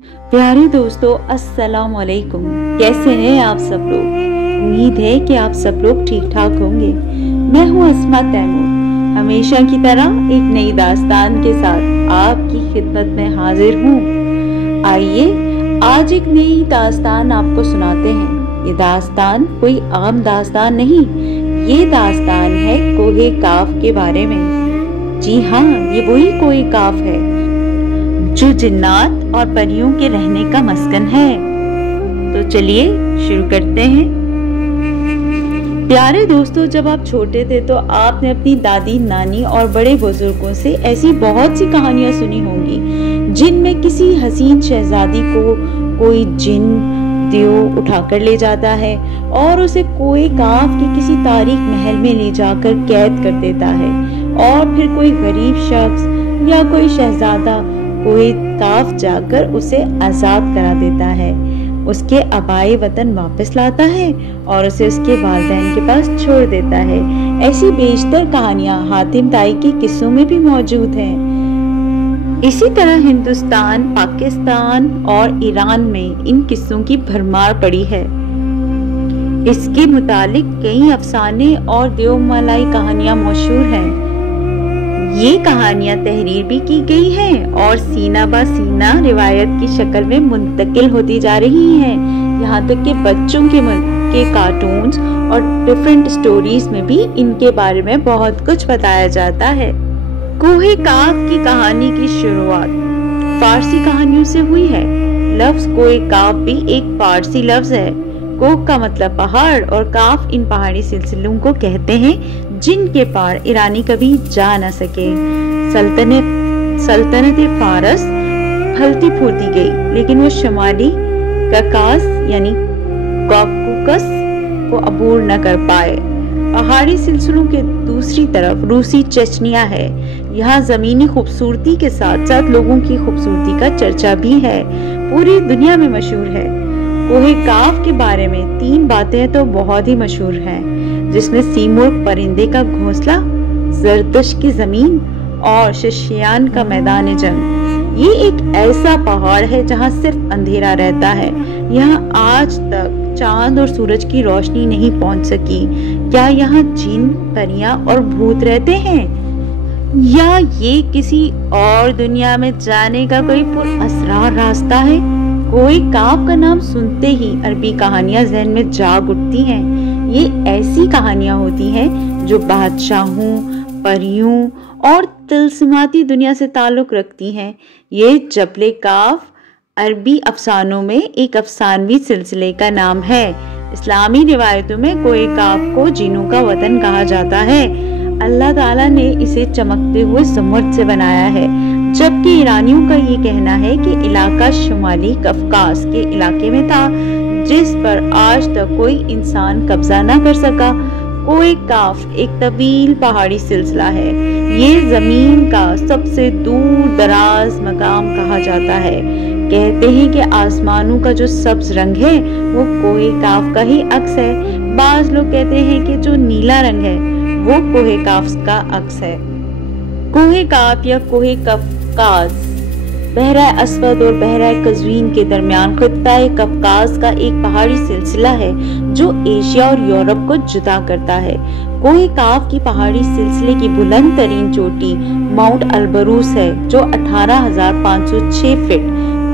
प्यारे दोस्तों, अस्सलाम वालेकुम। कैसे हैं आप सब लोग? उम्मीद है कि आप सब लोग ठीक ठाक होंगे। मैं हूँ अस्मा तैमूर, हमेशा की तरह एक नई दास्तान के साथ आपकी खिदमत में हाजिर हूँ। आइए आज एक नई दास्तान आपको सुनाते हैं। ये दास्तान कोई आम दास्तान नहीं, ये दास्तान है कोहे काफ के बारे में। जी हाँ, ये वही कोहे काफ है जो जिन्नात और परियों के रहने का मस्कन है। तो चलिए शुरू करते हैं। प्यारे दोस्तों, जब आप छोटे थे तो आपने अपनी दादी, नानी और बड़े बुजुर्गों से ऐसी बहुत सी कहानियां सुनी होंगी जिनमें किसी हसीन शहजादी को कोई जिन देव उठाकर ले जाता है और उसे कोहे काफ के किसी तारीख महल में ले जाकर कैद कर देता है, और फिर कोई गरीब शख्स या कोई शहजादा कोहे काफ जाकर उसे आजाद करा देता है, उसके आबाए वतन वापस लाता है और उसे उसके वालिदैन के पास छोड़ देता है। ऐसी बेशतर कहानियां हातिम ताई के किस्सों में भी मौजूद हैं। इसी तरह हिंदुस्तान, पाकिस्तान और ईरान में इन किस्सों की भरमार पड़ी है। इसके मुतालिक कई अफसाने और देवमलाई कहानियां मशहूर हैं। ये कहानियां तहरीर भी की गई हैं और सीना बा सीना रिवायत की शक्ल में मुंतकिल होती जा रही हैं। यहाँ तक कि बच्चों के कार्टून्स और डिफरेंट स्टोरीज में भी इनके बारे में बहुत कुछ बताया जाता है। कोहे काफ की कहानी की शुरुआत फारसी कहानियों से हुई है। लफ्ज कोहे काफ भी एक फारसी लफ्ज है। कोह का मतलब पहाड़ और काफ इन पहाड़ी सिलसिलों को कहते हैं जिनके पार ईरानी कभी जा न सके। सल्तनत फारस फलती फूलती गई, लेकिन वो शुमाली ककास यानी कॉकस को अबूर न कर पाए। पहाड़ी सिलसिलों के दूसरी तरफ रूसी चेचनिया है। यहाँ जमीनी खूबसूरती के साथ साथ लोगों की खूबसूरती का चर्चा भी है, पूरी दुनिया में मशहूर है। कोहे काफ के बारे में 3 बातें तो बहुत ही मशहूर हैं, जिसमें सीमुर्ग परिंदे का घोंसला, जरदश की जमीन और शिशियान का मैदान जंग। ये एक ऐसा पहाड़ है जहाँ सिर्फ अंधेरा रहता है। यहाँ आज तक चांद और सूरज की रोशनी नहीं पहुँच सकी। क्या यहाँ जिन, परियां और भूत रहते हैं, या ये किसी और दुनिया में जाने का कोई पुरअसरार रास्ता है? कोहे काफ का नाम सुनते ही अरबी कहानियां जहन में जाग उठती हैं। ये ऐसी कहानियां होती हैं जो बादशाहों, परियों और तिलस्माती दुनिया से ताल्लुक रखती हैं। ये जबले काफ अरबी अफसानों में एक अफसानवी सिलसिले का नाम है। इस्लामी रिवायतों में कोहे काफ को जिनों का वतन कहा जाता है। अल्लाह ताला ने इसे चमकते हुए समुद्र से बनाया है, जबकि ईरानियों का ये कहना है कि इलाका शुमाली कफकास के इलाके में था, जिस पर आज तक कोई इंसान कब्जा न कर सका। कोहे काफ एक तवील पहाड़ी सिलसिला है। ये जमीन का सबसे दूर दराज मकाम कहा जाता है। कहते हैं कि आसमानों का जो सब्ज रंग है वो कोहे काफ का ही अक्स है। बाज लोग कहते हैं कि जो नीला रंग है वो कोहे काफ का अक्स है। कोहे काफ या कोहे कफकास बहरा अस्वद और बहरा कज़वीन के दरमियान खित्ता कफकास का एक पहाड़ी सिलसिला है जो एशिया और यूरोप को जुदा करता है। कोहे काफ की पहाड़ी सिलसिले की बुलंद तरीन चोटी माउंट अल्बरूस है, जो 18,506 फीट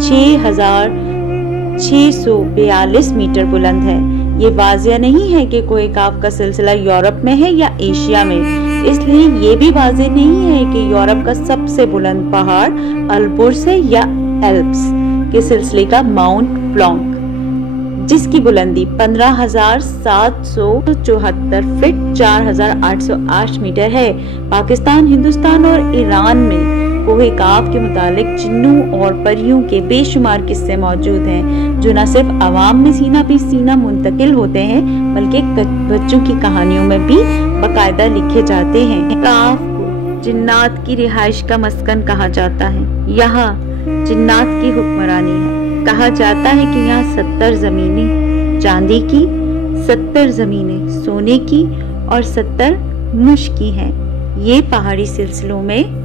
6,642 मीटर बुलंद है। ये वाजिया नहीं है कि कोहे काफ का सिलसिला यूरोप में है या एशिया में, इसलिए ये भी वाज़ेह नहीं है कि यूरोप का सबसे बुलंद पहाड़ अल्बर्स है या एल्प्स के सिलसिले का माउंट ब्लॉन्क, जिसकी बुलंदी 15,774 फीट 4,808 मीटर है। पाकिस्तान, हिंदुस्तान और ईरान में कोहे काफ के मुतालिक जिन्नों और परियों के बेशुमार किस्से मौजूद हैं, जो न सिर्फ अवाम में सीना पे सीना मुंतकिल होते हैं, बल्कि बच्चों की कहानियों में भी बाकायदा लिखे जाते हैं। काफ को जिन्नात की रिहाइश का मस्कन कहा जाता है। यहाँ जिन्नात की हुक्मरानी है। कहा जाता है कि यहाँ 70 जमीनें चांदी की, 70 जमीनें सोने की और 70 मुश्क की हैं। ये पहाड़ी सिलसिलों में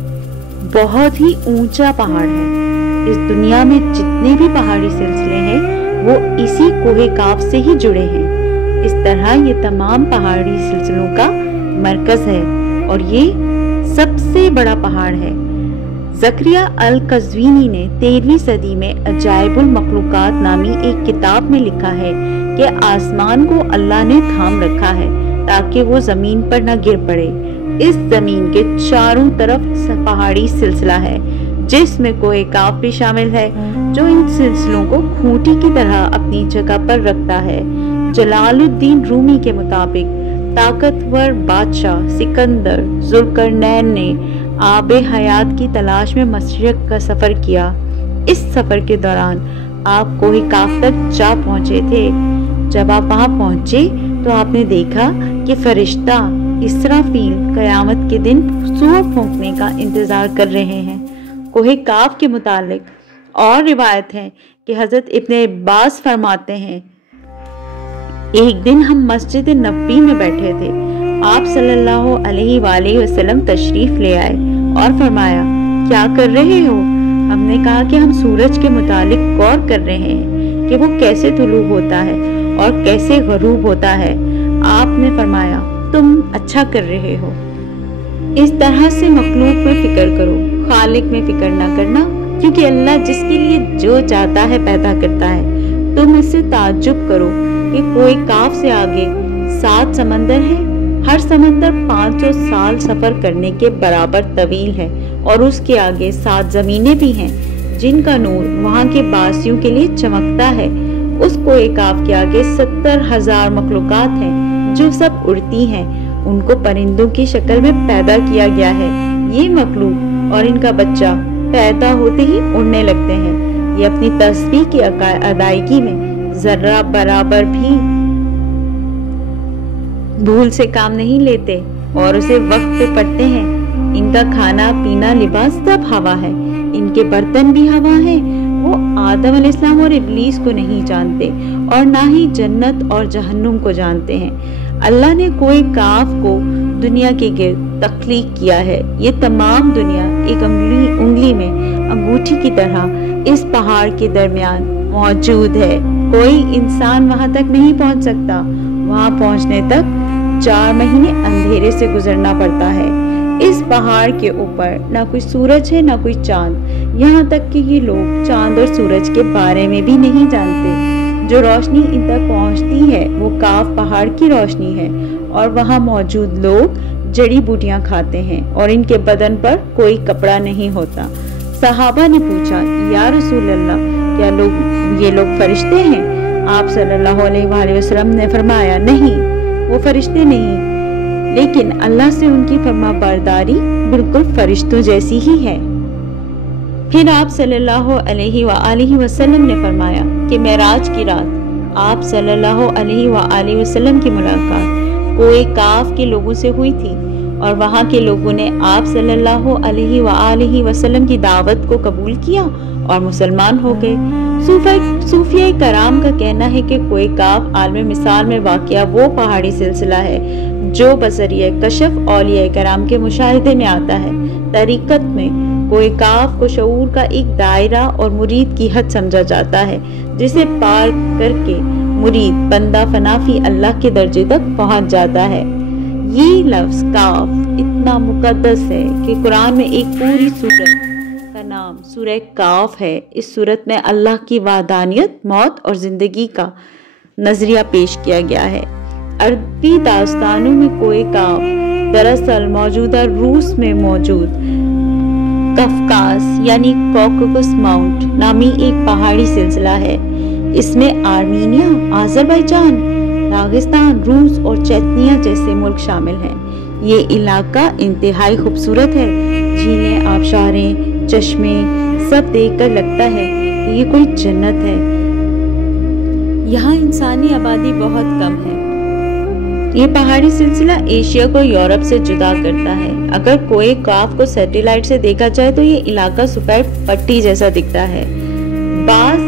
बहुत ही ऊंचा पहाड़ है। इस दुनिया में जितने भी पहाड़ी सिलसिले हैं वो इसी कोहे काफ से ही जुड़े हैं। इस तरह ये तमाम पहाड़ी सिलसिलों का मरकज है और ये सबसे बड़ा पहाड़ है। ज़करिया अल-कज़वीनी ने 13वीं सदी में अजाइबुल मखलूकात नामी एक किताब में लिखा है कि आसमान को अल्लाह ने थाम रखा है ताकि वो जमीन पर न गिर पड़े। इस जमीन के चारों तरफ पहाड़ी सिलसिला है जिसमें कोहे काफ भी शामिल है जो इन सिलसिलों को खूंटी की तरह अपनी जगह पर रखता है। जलालुद्दीन रूमी के मुताबिक ताकतवर बादशाह सिकंदर जुल्करनैन ने आबे हयात की तलाश में मशरिक का सफर किया। इस सफर के दौरान आप कोहे काफ तक जा पहुंचे थे। जब आप वहां पहुंचे तो आपने देखा कि फरिश्ता इसराफील कयामत के दिन सूर फूंकने का इंतजार कर रहे हैं। कोहे काफ के मुतालिक और रिवायत है कि हजरत इब्ने अब्बास फरमाते हैं, एक दिन हम मस्जिद नबवी में बैठे थे। आप सल्लल्लाहु अलैहि वसल्लम तशरीफ ले आए और फरमाया, क्या कर रहे हो? हमने कहा कि हम सूरज के मुतालिक गौर कर रहे हैं कि वो कैसे तुलू होता है और कैसे गरूब होता है। आपने फरमाया, तुम अच्छा कर रहे हो। इस तरह से मखलूक में फिक्र करो, खालिक में फिक्र ना करना, क्योंकि अल्लाह जिसके लिए जो चाहता है पैदा करता है। तुम इससे ताज्जुब करो कि कोहे काफ से आगे 7 समंदर है। हर समंदर 500 साल सफर करने के बराबर तवील है और उसके आगे 7 जमीनें भी हैं जिनका नूर वहाँ के बासियों के लिए चमकता है। उस कोहे काफ के आगे 70,000 मखलूकात हैं जो सब उड़ती हैं। उनको परिंदों की शक्ल में पैदा किया गया है। ये मखलूक और इनका बच्चा पैदा होते ही उड़ने लगते हैं। ये अपनी तस्बीह की अदायगी में जर्रा बराबर भी भूल से काम नहीं लेते और उसे वक्त पे पढ़ते हैं। इनका खाना पीना लिबास सब हवा है। इनके बर्तन भी हवा है। वो आदम अलैहिस्सलाम और इब्लीस को नहीं जानते और ना ही जन्नत और जहन्नुम को जानते हैं। अल्लाह ने कोहे काफ को दुनिया के गिर्द तख्लीक किया है। ये तमाम दुनिया एक उंगली में अंगूठी की तरह इस पहाड़ के दरमियान मौजूद है। कोई इंसान वहां तक नहीं पहुंच सकता। वहां पहुंचने तक 4 महीने अंधेरे से गुजरना पड़ता है। इस पहाड़ के ऊपर ना कोई सूरज है ना कोई चांद। यहाँ तक कि ये लोग चांद और सूरज के बारे में भी नहीं जानते। जो रोशनी इन तक पहुँचती है वो काफ पहाड़ की रोशनी है और वहाँ मौजूद लोग जड़ी बूटियाँ खाते हैं और इनके बदन पर कोई कपड़ा नहीं होता। सहाबा ने पूछा, या रसूल अल्लाह, क्या ये लोग फरिश्ते हैं? आप सल्लल्लाहु अलैहि वसल्लम ने फरमाया, नहीं, वो फरिश्ते नहीं, लेकिन अल्लाह से उनकी फरमाबरदारी बिल्कुल फरिश्तों जैसी ही है। फिर आप सल्लल्लाहु अलैहि वसल्लम ने फरमाया कि मेराज की रात आप सल्लल्लाहु अलैहि वसल्लम की मुलाकात कोहे काफ के लोगों से हुई थी और वहाँ के लोगों ने आप सल्लल्लाहु अलैहि वसल्लम की दावत को कबूल किया और मुसलमान हो गए। सूफिया कराम का कहना है कि कोहे काफ आलम मिसाल में वाक़या वो पहाड़ी सिलसिला है जो बज़रिए कशफ औलिया कराम के मुशाहिदे में आता है। तरीक़त में कोहे काफ को शऊर का एक दायरा और मुरीद की हद समझा जाता है जिसे पार करके मुरीद बंदा फनाफी अल्लाह के दर्जे तक पहुंच जाता है। ये लफ्ज काफ इतना मुकद्दस है कि कुरान में एक पूरी सूरत का नाम सूरह काफ है। इस सूरत में अल्लाह की वादानियत, मौत और जिंदगी का नजरिया पेश किया गया है। अरबी दास्तानों में कोहे काफ दरअसल मौजूदा रूस में मौजूद कफकास यानी कॉकसस माउंट नामी एक पहाड़ी सिलसिला है। इसमें आर्मीनिया, आज़रबाईजान, दागिस्तान, रूस और चेचनिया जैसे मुल्क शामिल हैं। ये इलाका इंतहाई खूबसूरत है। झीलें, आबशारें, चश्मे सब देखकर लगता है कि ये कोई जन्नत है। यहाँ इंसानी आबादी बहुत कम है। ये पहाड़ी सिलसिला एशिया को यूरोप से जुदा करता है। अगर कोहे काफ को सैटेलाइट से देखा जाए तो ये इलाका सफेद पट्टी जैसा दिखता है। बाज़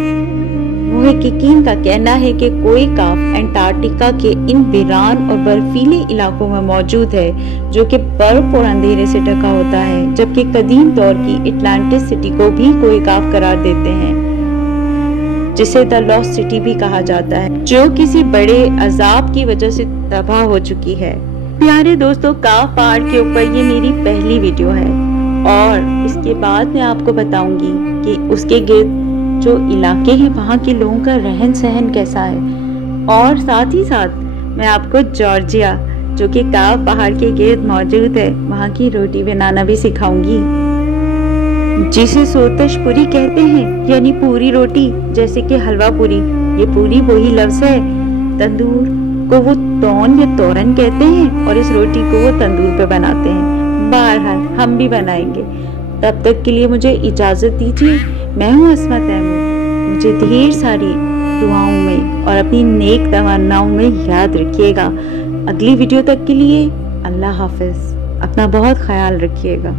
محققین کا کہنا ہے کہ کوئی کاف انٹارکٹیکا کے ان ویران اور برفیلے علاقوں میں موجود ہے جو کہ برف اور اندھیرے سے ڈھکا ہوتا ہے، جبکہ قدیم دور کی اٹلانٹس سٹی کو بھی کوئی کاف قرار دیتے ہیں، جسے دی لاسٹ سٹی بھی کہا جاتا ہے، جو کسی بڑے عذاب کی وجہ سے تباہ ہو چکی ہے۔ پیارے دوستو، کاف پہاڑ کے اوپر یہ میری پہلی ویڈیو ہے، اور اس کے بعد میں آپ کو بتاؤں گی کہ اس کے گرد جو علاقے ہیں وہاں کے لوگوں کا رہن سہن کیسا ہے، اور ساتھ ہی ساتھ میں آپ کو جارجیا جو کہ کاف پہاڑ کے گرد موجود ہے وہاں کی روٹی بنانا بھی سکھاؤں گی، جسے سوتش پوری کہتے ہیں، یعنی پوری روٹی، جیسے کہ حلوہ پوری، یہ پوری وہی لفظ ہے۔ تندور کو وہ تون یا تورن کہتے ہیں، اور اس روٹی کو وہ تندور پہ بناتے ہیں۔ بہرحال ہم بھی بنائیں گے۔ تب تک کے لیے مجھے اجازت دیجیے۔ میں ہوں عصمت احمد، مجھے ڈھیر ساری دعاؤں میں اور اپنی نیک تمناؤں میں یاد رکھیے گا۔ اگلی ویڈیو تک کے لیے اللہ حافظ، اپنا بہت خیال رکھیے گا۔